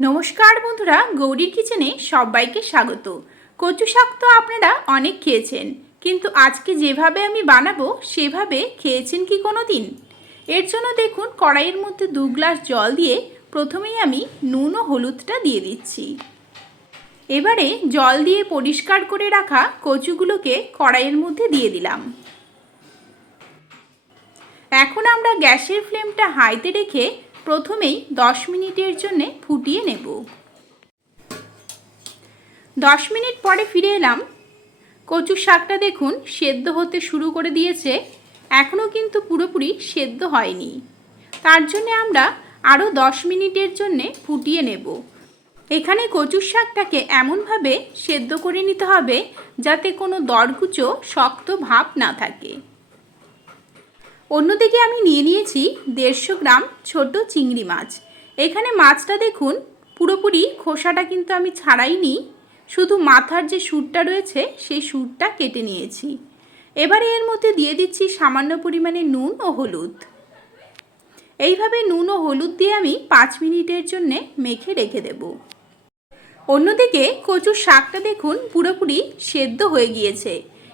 নমস্কার বন্ধুরা গৌরীর কিচেনে সবাইকে স্বাগত। কচু শাক তো আপনারা অনেক খেয়েছেন, কিন্তু আজকে যেভাবে আমি বানাবো, সেভাবে খেয়েছেন কি কোনো দিন এর জন্য দেখুন, কড়াইয়ের মধ্যে দু গ্লাস জল দিয়ে প্রথমেই আমি নুন ও হলুদটা দিয়ে দিচ্ছি। এবারে জল দিয়ে পরিষ্কার করে রাখা কচুগুলোকে কড়াইয়ের মধ্যে দিয়ে দিলাম। এখন আমরা গ্যাসের ফ্লেমটা হাইতে রেখে প্রথমেই দশ মিনিটের জন্য ফুটিয়ে নেব। দশ মিনিট পরে ফিরে এলাম। কচু শাকটা দেখুন সেদ্ধ হতে শুরু করে দিয়েছে এখনও কিন্তু পুরোপুরি সেদ্ধ হয়নি। তার জন্যে আমরা আরও দশ মিনিটের জন্যে ফুটিয়ে নেব। এখানে কচুর শাকটাকে এমনভাবে সেদ্ধ করে নিতে হবে যাতে কোনো দরকুচো শক্ত ভাব না থাকে। অন্যদিকে আমি নিয়ে নিয়েছি দেড়শো গ্রাম ছোট চিংড়ি মাছ। এখানে মাছটা দেখুন, পুরোপুরি খোসাটা কিন্তু আমি ছাড়াইনি, শুধু মাথার যে সুরটা রয়েছে, সেই সুরটা কেটে নিয়েছি। এবারে এর মধ্যে দিয়ে দিচ্ছি সামান্য পরিমাণে নুন ও হলুদ। এইভাবে নুন ও হলুদ দিয়ে আমি পাঁচ মিনিটের জন্য মেখে রেখে দেব। অন্যদিকে কচুর শাকটা দেখুন, পুরোপুরি সেদ্ধ হয়ে গিয়েছে।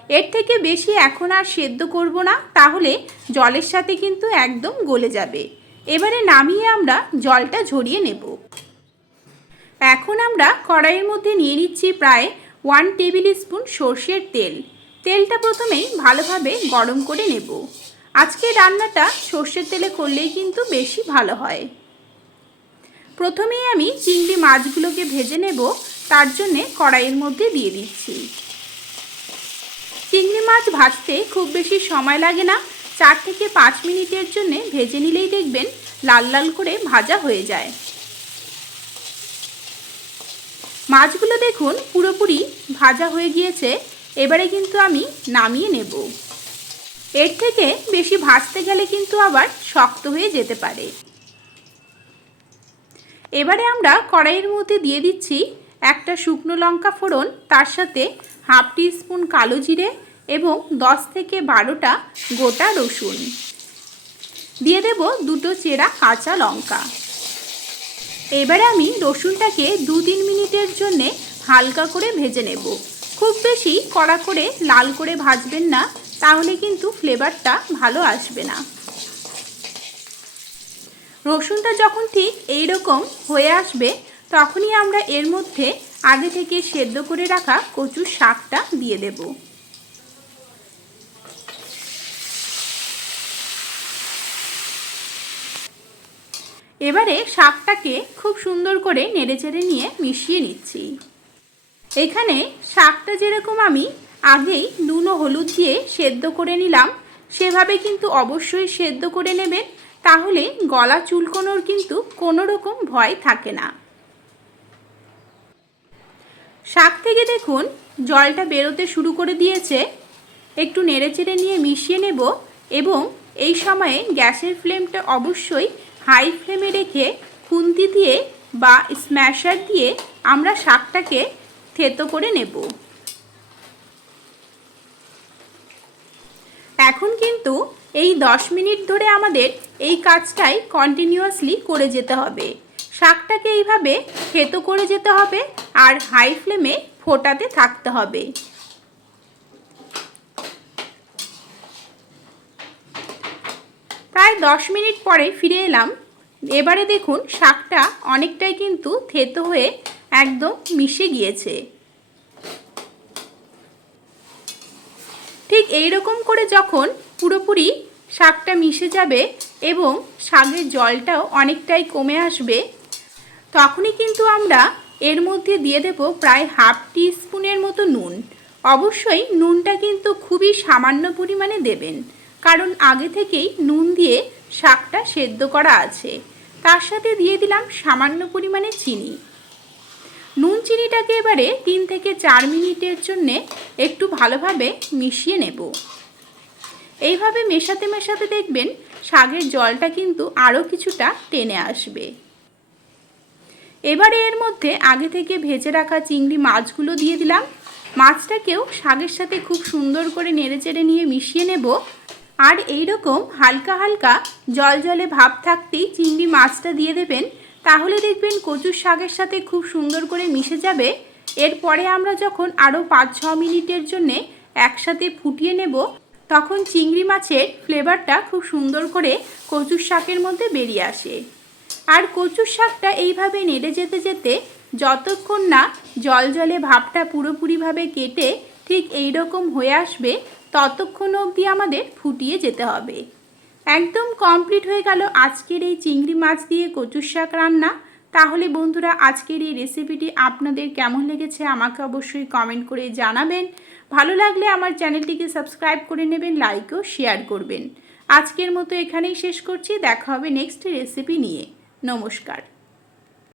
এর থেকে বেশি এখন আর সেদ্ধ করব না, তাহলে জলের সাথে কিন্তু একদম গলে যাবে। এবারে নামিয়ে আমরা জলটা ঝরিয়ে নেব। এখন আমরা কড়াইয়ের মধ্যে নিয়ে নিচ্ছি প্রায় ওয়ান টেবিল স্পুন সর্ষের তেল। তেলটা প্রথমেই ভালোভাবে গরম করে নেব। আজকে রান্নাটা সর্ষের তেলে করলেই কিন্তু বেশি ভালো হয়। প্রথমেই আমি চিংড়ি মাছগুলোকে ভেজে নেব, তার জন্যে কড়াইয়ের মধ্যে দিয়ে দিচ্ছি। চিংড়ি মাছ ভাজতে খুব বেশি সময় লাগে না। চার থেকে পাঁচ মিনিটের জন্যে ভেজে নিলেই দেখবেন লাল লাল করে ভাজা হয়ে যায়। মাছগুলো দেখুন পুরোপুরি ভাজা হয়ে গিয়েছে। এবারে কিন্তু আমি নামিয়ে নেব। এর থেকে বেশি ভাজতে গেলে কিন্তু আবার শক্ত হয়ে যেতে পারে। এবারে আমরা কড়াইয়ের মধ্যে দিয়ে দিচ্ছি একটা শুকনো লঙ্কা ফোড়ন, তার সাথে হাফ টি স্পুন কালো জিরে এবং দশ থেকে বারোটা গোটা রসুন। দিয়ে দেব দুটো চেরা কাঁচা লঙ্কা। এবারে আমি রসুনটাকে দু তিন মিনিটের জন্যে হালকা করে ভেজে নেব। খুব বেশি কড়া করে লাল করে ভাজবেন না, তাহলে কিন্তু ফ্লেভারটা ভালো আসবে না। রসুনটা যখন ঠিক এই রকম হয়ে আসবে, তখনই আমরা এর মধ্যে আগে থেকে সেদ্ধ করে রাখা কচুর শাকটা দিয়ে দেব। এবারে শাকটাকে খুব সুন্দর করে নেড়েচেড়ে নিয়ে মিশিয়ে নিচ্ছি। এখানে শাকটা যেরকম আমি আগেই নুন ও হলুদ দিয়ে সেদ্ধ করে নিলাম, সেভাবে কিন্তু অবশ্যই সেদ্ধ করে নেবেন, তাহলে গলা চুলকোনোর কিন্তু কোনো রকম ভয় থাকে না। শাক থেকে দেখুন, জলটা বেরোতে শুরু করে দিয়েছে। একটু নেড়েচেড়ে নিয়ে মিশিয়ে নেব এবং এই সময়ে গ্যাসের ফ্লেমটা অবশ্যই হাই ফ্লেমে রেখে খুন্তি দিয়ে বা স্ম্যাশার দিয়ে আমরা শাকটাকে থেতো করে নেব। এখন কিন্তু এই দশ মিনিট ধরে আমাদের এই কাজটাই কন্টিনিউয়াসলি করে যেতে হবে। শাকটাকে এইভাবে থেতো করে যেতে হবে। আর হাই ফ্লেমে ফোটাতে থাকতে হবে। প্রায় দশ মিনিট পরে ফিরে এলাম। এবারে দেখুন শাকটা অনেকটাই কিন্তু থেতো হয়ে একদম মিশে গিয়েছে। ঠিক এই রকম করে যখন পুরোপুরি শাকটা মিশে যাবে এবং শাকের জলটাও অনেকটাই কমে আসবে, তখনই কিন্তু আমরা এর মধ্যে দিয়ে দেব প্রায় হাফ টি স্পুনের মতো নুন। অবশ্যই নুনটা কিন্তু খুবই সামান্য পরিমাণে দেবেন, কারণ আগে থেকেই নুন দিয়ে শাকটা সেদ্ধ করা আছে। তার সাথে দিয়ে দিলাম সামান্য পরিমাণে চিনি। নুন চিনিটাকে এবারে তিন থেকে চার মিনিটের জন্যে একটু ভালোভাবে মিশিয়ে নেব। এইভাবে মেশাতে মেশাতে দেখবেন শাকের জলটা কিন্তু আরও কিছুটা টেনে আসবে। এবারে এর মধ্যে আগে থেকে ভেজে রাখা চিংড়ি মাছগুলো দিয়ে দিলাম। মাছটাকেও শাকের সাথে খুব সুন্দর করে নেড়েচেড়ে নিয়ে মিশিয়ে নেব। আর এই রকম হালকা হালকা জল জলে ভাব থাকতেই চিংড়ি মাছটা দিয়ে দেবেন। তাহলে দেখবেন কচুর শাকের সাথে খুব সুন্দর করে মিশে যাবে। এরপরে আমরা যখন আরও পাঁচ ছ মিনিটের জন্যে একসাথে ফুটিয়ে নেব, তখন চিংড়ি মাছের ফ্লেভারটা খুব সুন্দর করে কচুর শাকের মধ্যে বেরিয়ে আসে। আর কচুর শাকটা এইভাবে নেড়ে যেতে যেতে যতক্ষণ না জল জলে ভাবটা পুরোপুরিভাবে কেটে ঠিক এই রকম হয়ে আসবে, ততক্ষণ অবধি আমাদের ফুটিয়ে যেতে হবে। একদম কমপ্লিট হয়ে গেল আজকের এই চিংড়ি মাছ দিয়ে কচুর শাক রান্না। তাহলে বন্ধুরা, আজকের এই রেসিপিটি আপনাদের কেমন লেগেছে আমাকে অবশ্যই কমেন্ট করে জানাবেন। ভালো লাগলে আমার চ্যানেলটিকে সাবস্ক্রাইব করে নেবেন লাইক ও শেয়ার করবেন। আজকের মতো এখানেই শেষ করছি, দেখা হবে নেক্সট রেসিপি নিয়ে। নমস্কার।